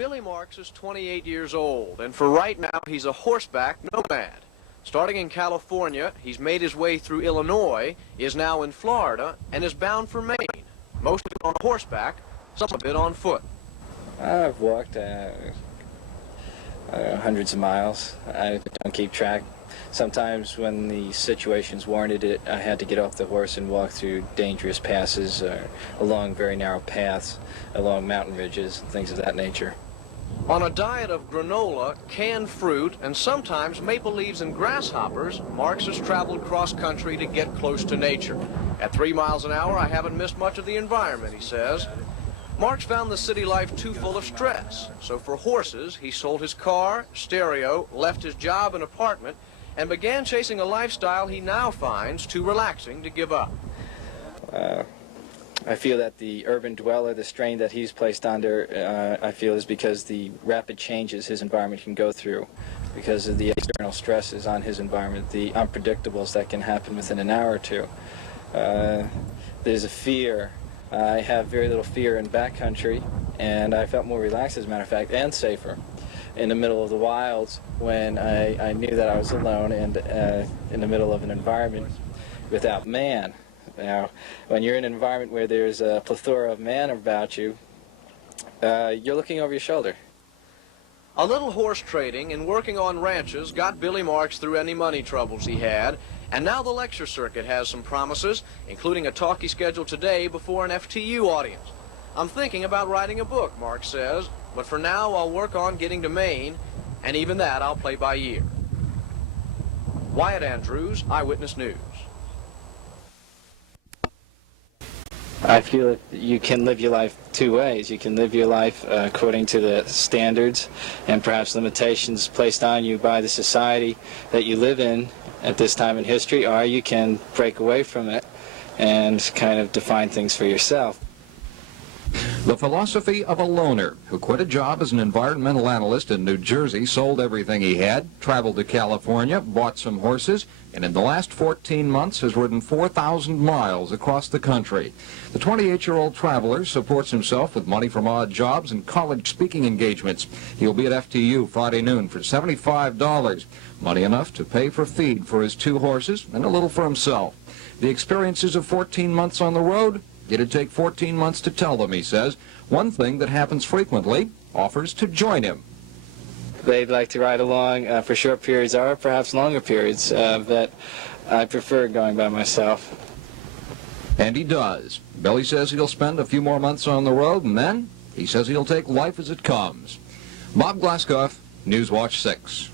Billy Marks is 28 years old, and for right now, he's a horseback nomad. Starting in California, he's made his way through Illinois, is now in Florida, and is bound for Maine, mostly on horseback, some of it on foot. I've walked hundreds of miles. I don't keep track. Sometimes when the situations warranted it, I had to get off the horse and walk through dangerous passes or along very narrow paths, along mountain ridges, things of that nature. On a diet of granola, canned fruit, and sometimes maple leaves and grasshoppers, Marks has traveled cross-country to get close to nature. At 3 miles an hour, I haven't missed much of the environment, he says. Marks found the city life too full of stress, so for horses, he sold his car, stereo, left his job and apartment, and began chasing a lifestyle he now finds too relaxing to give up. I feel that the urban dweller, the strain that he's placed under, I feel is because the rapid changes his environment can go through, because of the external stresses on his environment, the unpredictables that can happen within an hour or two. There's a fear. I have very little fear in backcountry, and I felt more relaxed, as a matter of fact, and safer in the middle of the wilds when I knew that I was alone and in the middle of an environment without man. Now, when you're in an environment where there's a plethora of man about you, you're looking over your shoulder. A little horse trading and working on ranches got Billy Marks through any money troubles he had, and now the lecture circuit has some promises, including a talk he scheduled today before an FTU audience. I'm thinking about writing a book, Marks says, but for now I'll work on getting to Maine, and even that I'll play by ear. Wyatt Andrews, Eyewitness News. I feel that you can live your life two ways. You can live your life according to the standards and perhaps limitations placed on you by the society that you live in at this time in history, or you can break away from it and kind of define things for yourself. The philosophy of a loner who quit a job as an environmental analyst in New Jersey, sold everything he had, traveled to California, bought some horses, and in the last 14 months has ridden 4,000 miles across the country. The 28-year-old traveler supports himself with money from odd jobs and college speaking engagements. He'll be at FTU Friday noon for $75, money enough to pay for feed for his 2 horses and a little for himself. The experiences of 14 months on the road? It'd take 14 months to tell them, he says. One thing that happens frequently, offers to join him. They'd like to ride along for short periods or perhaps longer periods, but I prefer going by myself. And he does. Billy says he'll spend a few more months on the road, and then he says he'll take life as it comes. Bob Glaskoff, Newswatch 6.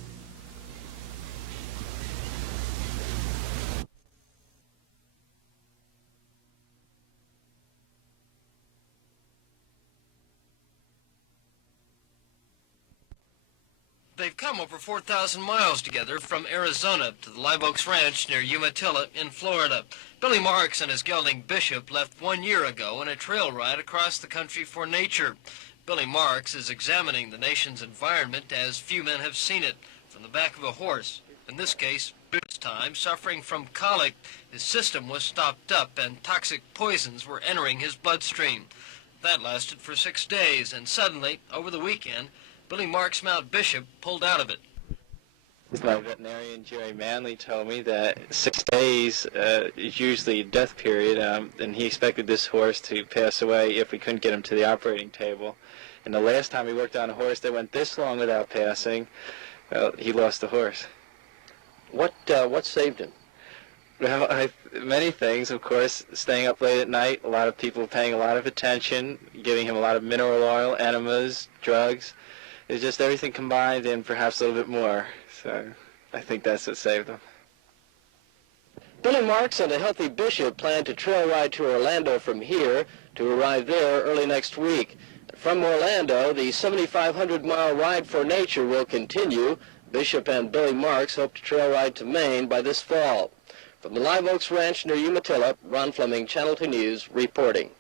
They've come over 4,000 miles together from Arizona to the Live Oaks Ranch near Umatilla in Florida. Billy Marks and his gelding Bishop left 1 year ago on a trail ride across the country for nature. Billy Marks is examining the nation's environment as few men have seen it, from the back of a horse. In this case, this time suffering from colic. His system was stopped up and toxic poisons were entering his bloodstream. That lasted for 6 days, and suddenly, over the weekend, Billy Marks' mount Bishop pulled out of it. My veterinarian, Jerry Manley, told me that 6 days is usually a death period, and he expected this horse to pass away if we couldn't get him to the operating table. And the last time he worked on a horse that went this long without passing, well, he lost the horse. What saved him? Well, many things, of course. Staying up late at night, a lot of people paying a lot of attention, giving him a lot of mineral oil, enemas, drugs. It's just everything combined and perhaps a little bit more. So I think that's what saved him. Billy Marks and a healthy Bishop plan to trail ride to Orlando from here to arrive there early next week. From Orlando, the 7,500-mile ride for nature will continue. Bishop and Billy Marks hope to trail ride to Maine by this fall. From the Live Oaks Ranch near Umatilla, Ron Fleming, Channel 2 News, reporting.